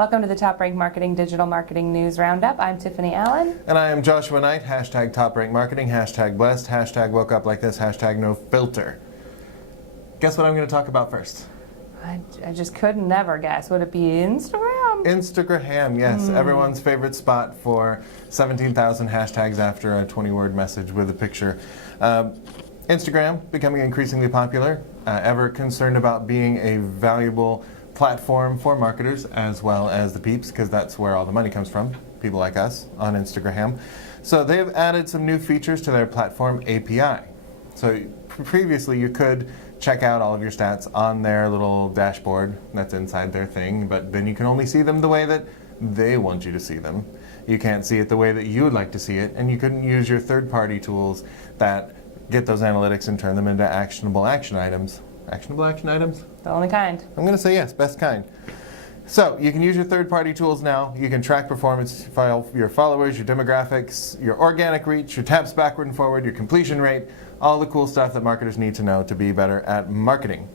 Welcome to the TopRank Marketing Digital Marketing News Roundup. I'm Tiffany Allen. And I am Joshua Knight. Hashtag TopRank Marketing, hashtag blessed, hashtag woke up like this, hashtag no filter. Guess what I'm going to talk about first? I just could never guess. Would it be Instagram? Instagram, yes. Everyone's favorite spot for 17,000 hashtags after a 20-word message with a picture. Instagram becoming increasingly popular, ever concerned about being a valuable platform for marketers as well as the peeps, because that's where all the money comes from, people like us on Instagram. So they have added some new features to their platform API. So previously you could check out all of your stats on their little dashboard that's inside their thing, but then you can only see them the way that they want you to see them. You can't see it the way that you would like to see it, and you couldn't use your third-party tools that get those analytics and turn them into actionable action items. Actionable action items? The only kind. I'm going to say yes, best kind. So you can use your third-party tools now. You can track performance, your followers, your demographics, your organic reach, your taps backward and forward, your completion rate, all the cool stuff that marketers need to know to be better at marketing.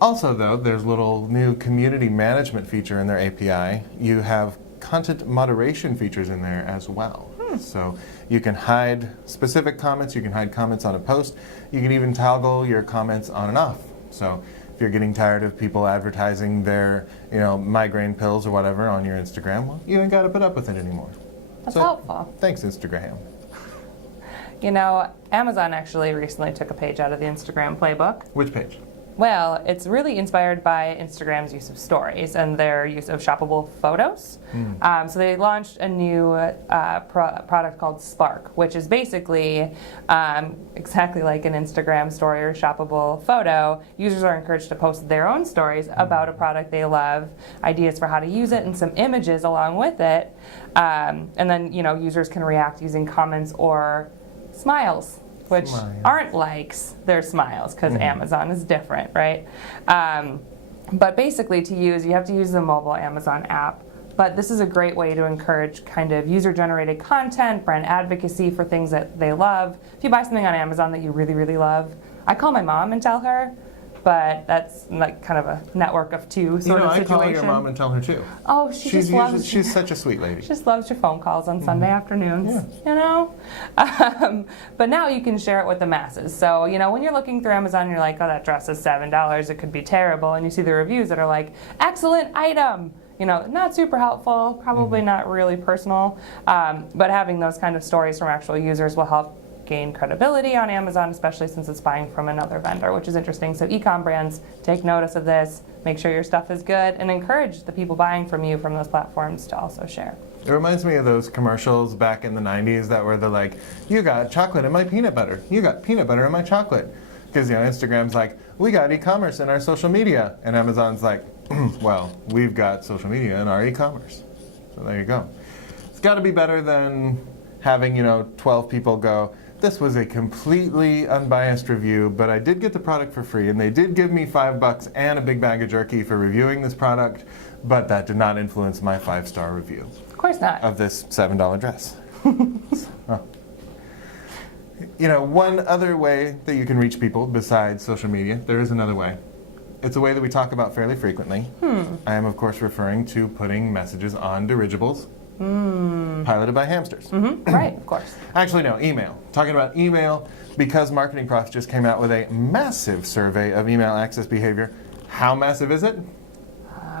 Also, though, there's a little new community management feature in their API. You have content moderation features in there as well. So you can hide specific comments, you can hide comments on a post, you can even toggle your comments on and off. So if you're getting tired of people advertising their, migraine pills or whatever on your Instagram, well, you ain't got to put up with it anymore. That's helpful. Thanks, Instagram. Amazon actually recently took a page out of the Instagram playbook. Which page? Well, it's really inspired by Instagram's use of stories and their use of shoppable photos. So they launched a new product called Spark, which is basically exactly like an Instagram story or shoppable photo. Users are encouraged to post their own stories about a product they love, ideas for how to use it, and some images along with it. And then, users can react using comments or smiles, which aren't likes, they're smiles, because Amazon is different, right? But basically to use, you have to use the mobile Amazon app. But this is a great way to encourage kind of user-generated content, brand advocacy for things that they love. If you buy something on Amazon that you really, really love, I call my mom and tell her, but that's like kind of a network of two sort of situation. I call your mom and tell her too. Oh, she's such a sweet lady. She just loves your phone calls on Sunday afternoons, But now you can share it with the masses. So, when you're looking through Amazon, you're like, oh, that dress is $7. It could be terrible. And you see the reviews that are like, excellent item. Not super helpful, probably not really personal. But having those kind of stories from actual users will help gain credibility on Amazon, especially since it's buying from another vendor, which is interesting. So e-com brands, take notice of this, make sure your stuff is good, and encourage the people buying from you from those platforms to also share. It reminds me of those commercials back in the 90s that were like, you got chocolate in my peanut butter, you got peanut butter in my chocolate. Because Instagram's like, we got e-commerce in our social media, and Amazon's like, well, we've got social media in our e-commerce. So there you go. It's got to be better than having 12 people go, this was a completely unbiased review, but I did get the product for free, and they did give me $5 and a big bag of jerky for reviewing this product, but that did not influence my 5-star review. Of course not. Of this $7 dress. One other way that you can reach people besides social media, there is another way. It's a way that we talk about fairly frequently. I am, of course, referring to putting messages on dirigibles. Piloted by hamsters. Right, of course. Actually, no, email. Talking about email, because Marketing Prof just came out with a massive survey of email access behavior. How massive is it?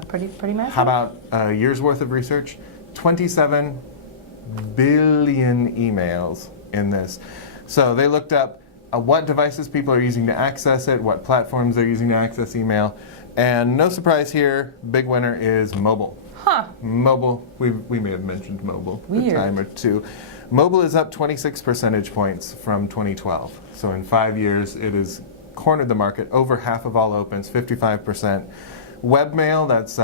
Pretty massive. How about a year's worth of research? 27 billion emails in this. So they looked up what devices people are using to access it, what platforms they're using to access email, and no surprise here, big winner is mobile. Mobile, we may have mentioned mobile a time or two. Mobile is up 26 percentage points from 2012. So in 5 years, it has cornered the market. Over half of all opens, 55%. Webmail, that's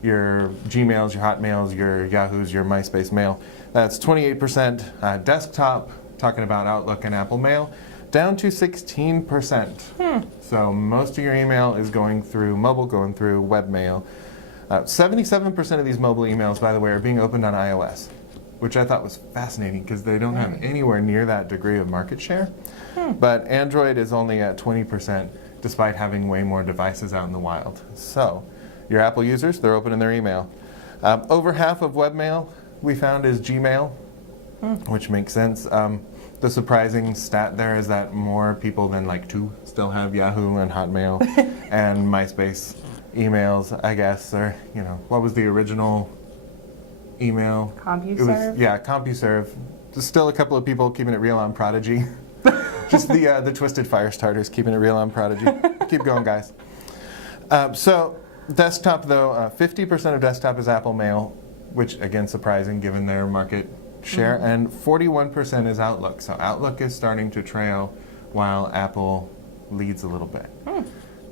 your Gmails, your Hotmails, your Yahoos, your MySpace mail, that's 28%. Desktop, talking about Outlook and Apple Mail, down to 16%. So most of your email is going through mobile, going through webmail. 77% of these mobile emails, by the way, are being opened on iOS, which I thought was fascinating because they don't have anywhere near that degree of market share. But Android is only at 20%, despite having way more devices out in the wild. So your Apple users, they're opening their email. Over half of webmail we found is Gmail, which makes sense. The surprising stat there is that more people than like 2 still have Yahoo and Hotmail and MySpace emails, I guess, or, you know, what was the original email? CompuServe? Yeah, CompuServe. There's still a couple of people keeping it real on Prodigy. Just the twisted fire starters keeping it real on Prodigy. Keep going, guys. So desktop, though, 50% of desktop is Apple Mail, which, again, surprising given their market share, and 41% is Outlook. So Outlook is starting to trail while Apple leads a little bit.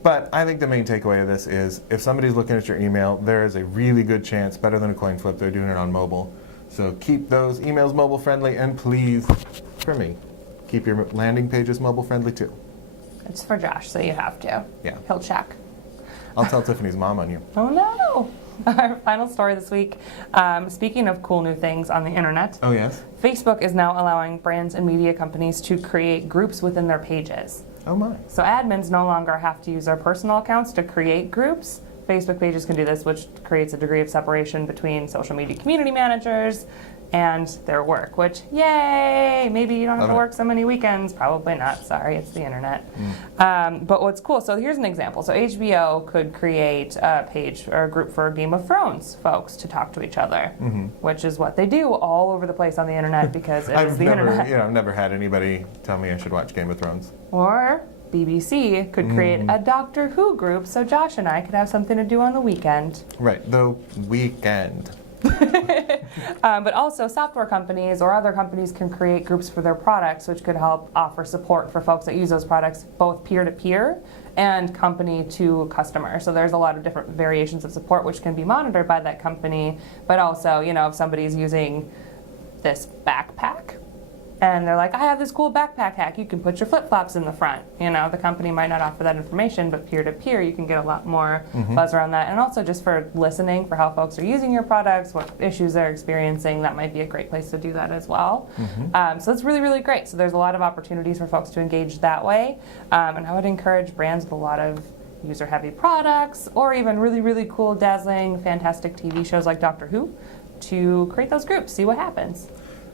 But I think the main takeaway of this is if somebody's looking at your email, there is a really good chance, better than a coin flip, they're doing it on mobile. So keep those emails mobile friendly, and please, for me, keep your landing pages mobile friendly too. It's for Josh, so you have to. Yeah. He'll check. I'll tell Tiffany's mom on you. Oh no! Our final story this week, speaking of cool new things on the internet, Oh, yes? Facebook is now allowing brands and media companies to create groups within their pages. Oh, my. So admins no longer have to use their personal accounts to create groups. Facebook pages can do this, which creates a degree of separation between social media community managers and their work, which, yay! Maybe you don't have to work so many weekends. Probably not. Sorry, it's the internet. But what's cool, so here's an example. So HBO could create a page or a group for Game of Thrones folks to talk to each other, which is what they do all over the place on the internet because it is the internet. I've never had anybody tell me I should watch Game of Thrones. Or BBC could create a Doctor Who group so Josh and I could have something to do on the weekend. Right, the weekend. But also software companies or other companies can create groups for their products, which could help offer support for folks that use those products, both peer-to-peer and company to customer. So there's a lot of different variations of support which can be monitored by that company. But also, you know, if somebody's using this backpack and they're like, I have this cool backpack hack, you can put your flip-flops in the front. You know, the company might not offer that information, but peer-to-peer, you can get a lot more buzz around that. And also just for listening, for how folks are using your products, what issues they're experiencing, that might be a great place to do that as well. So it's really, really great. So there's a lot of opportunities for folks to engage that way. And I would encourage brands with a lot of user-heavy products or even really, really cool, dazzling, fantastic TV shows like Doctor Who to create those groups, see what happens.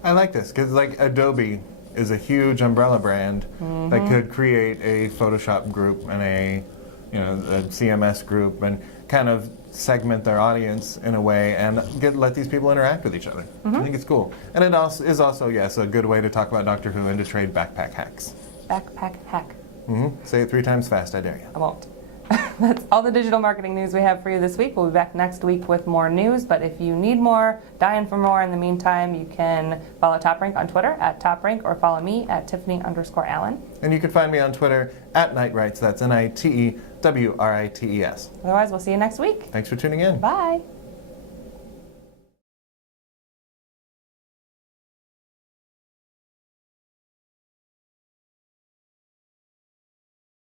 I like this because, like, Adobe is a huge umbrella brand that could create a Photoshop group and a CMS group and kind of segment their audience in a way and let these people interact with each other. I think it's cool, and it also is yes, a good way to talk about Doctor Who and to trade backpack hacks. Backpack hack. Say it 3 times fast. I dare you. I won't. That's all the digital marketing news we have for you this week. We'll be back next week with more news, but if you need more, dying for more in the meantime, you can follow TopRank on Twitter at TopRank or follow me at Tiffany_Allen. And you can find me on Twitter at Nitewrites. That's NITEWRITES. Otherwise, we'll see you next week. Thanks for tuning in. Bye.